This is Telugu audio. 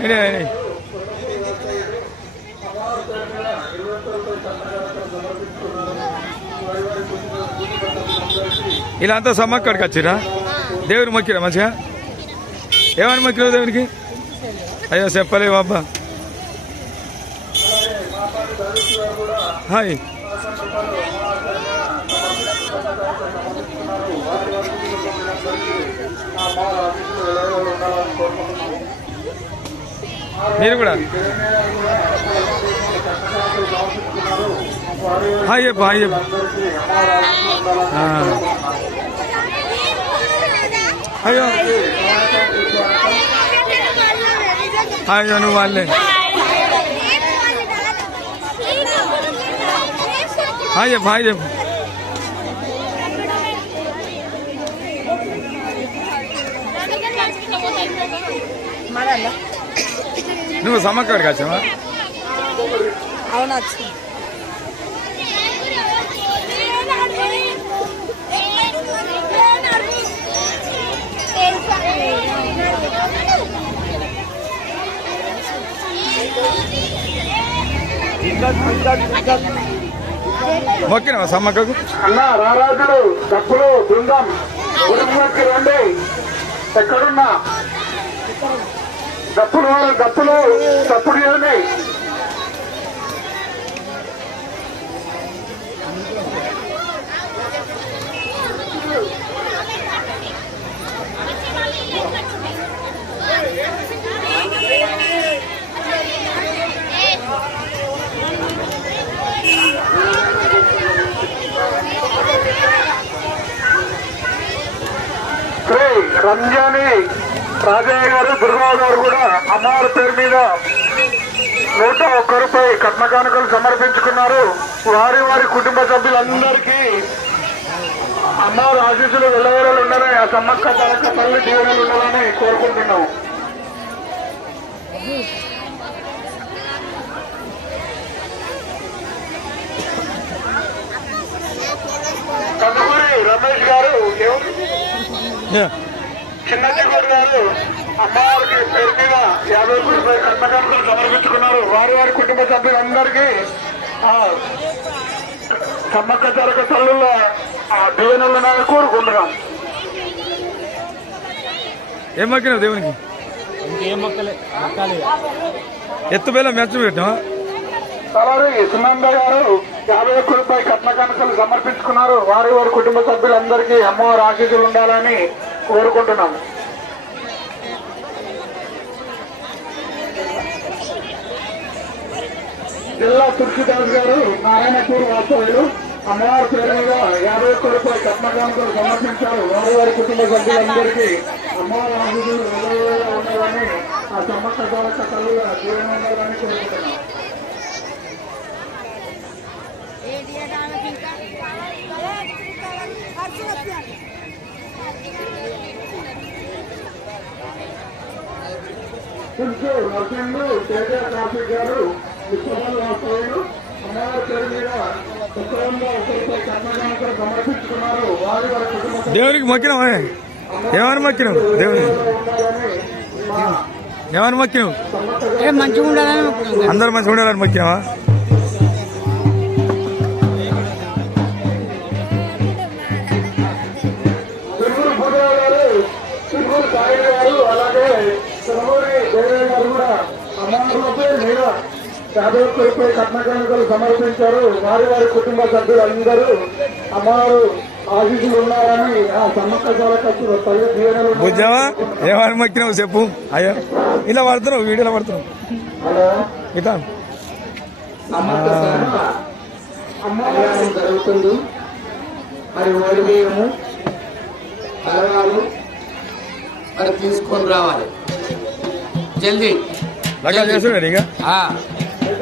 అయినాయి ఇలా అంతా సమ్మక్కడికి వచ్చిరా దేవుని మొక్కిరా మంచిగా? ఏమని మొక్కిరావు దేవునికి? అయ్యో చెప్పలే బాబా హాయ్. మీరు కూడా హాయ్ చెప్పు హాయ్ చెప్పు ఆ. అయ్యో అయ్యో నువ్వు వాళ్ళే హాయ్ చెప్పు హాయ్ నువ్వు సమ్మక్కడికి వచ్చావా? అవునా మొక్కినావా సమ్మక్కకు? అన్న రారాజులు డప్పులు బృందం రండి. ఎక్కడున్నా? డప్పులు డప్పులు డప్పుడు చేయండి శ్రీ రంజాని రాజయ్య గారు దుర్గారావు గారు కూడా అమ్మవారి పేరు మీద నూట ఒక్క రూపాయి సమర్పించుకున్నారు. వారి వారి కుటుంబ సభ్యులందరికీ అమ్మవారి ఆశీస్సులు వెళ్ళవేళలు ఉండాలని ఆ సమ్మక్క తలక తల్లి దీవెనలు ఉండాలని కోరుకుంటున్నాం. చిన్న చిగురు గారు అమ్మవారికి పేరు మీద యాభై రూపాయల కర్మకాంతులు సమర్పించుకున్నారు. వారి వారి కుటుంబ సభ్యులందరికీ ఆ, సమ్మక్క జరగ తల్లుల ఆ దీవెనలను కోరుకుంటున్నాం. ఏం మొక్కినావు దేవునికి? ఇంకేం మొక్కలే మొక్కాలి. ఎత్తు బేల మెచ్చ సునంద గారు యాభై ఒక్క రూపాయి కట్న సమర్పించుకున్నారు. వారి వారి కుటుంబ సభ్యులందరికీ అమ్మవారి ఆశీస్సులు ఉండాలని కోరుకుంటున్నాం జిల్లా తులసిదాస్ గారు నారాయణపూర్ వాస్తవ్యులు. అమ్మవారి పేరు మీద యాభై ఒక్క రూపాయల కట్న సమర్పించారు. వారి వారి కుటుంబ సభ్యులందరికీ అమ్మవారి ఆశీస్సులు ఉండాలని ఆ సమ్మక్క ద్వారా తల్లుల జీవనం ఉండాలని కోరుకుంటున్నాను చుట్టూ నరసింహులు తేజ కార్తీక్ గారు విశ్వనాథ్ వాస్తవ్యులు అమ్మవారి పేరు మీద ఉత్తరంలో ఒకరిపై కర్మకానుకలు సమర్పించుకున్నారు వారి వారి కుటుంబ దేవునికి మొక్కినావా ఏమని మొక్కినావు దేవుని ఉండాలని మా ఏమని మొక్కినావు ఏ మంచిగా ఉండాలని అనుకుంటున్నాను. అందరు మంచిగా ఉండాలని మొక్కినావా రూపాయ కట్నకానుకలు సమర్పించారు. వారి వారి కుటుంబ సభ్యులందరూ అమ్మవారు ఆశీస్సులు ఉన్నారని ఆ సమ్మక్క సారకత్తులు తల్లి దీవెనలు ఏమని మొక్కినావు చెప్పు. అయ్యో ఇలా పడుతున్నావు వీడియోలో పడుతున్నావు. హలో? అమ్మవారి జరుగుతుంది. మరి మరి తీసుకొని రావాలి. జల్దీ. లగ్గాలు చేస్తున్నాడు ఇక.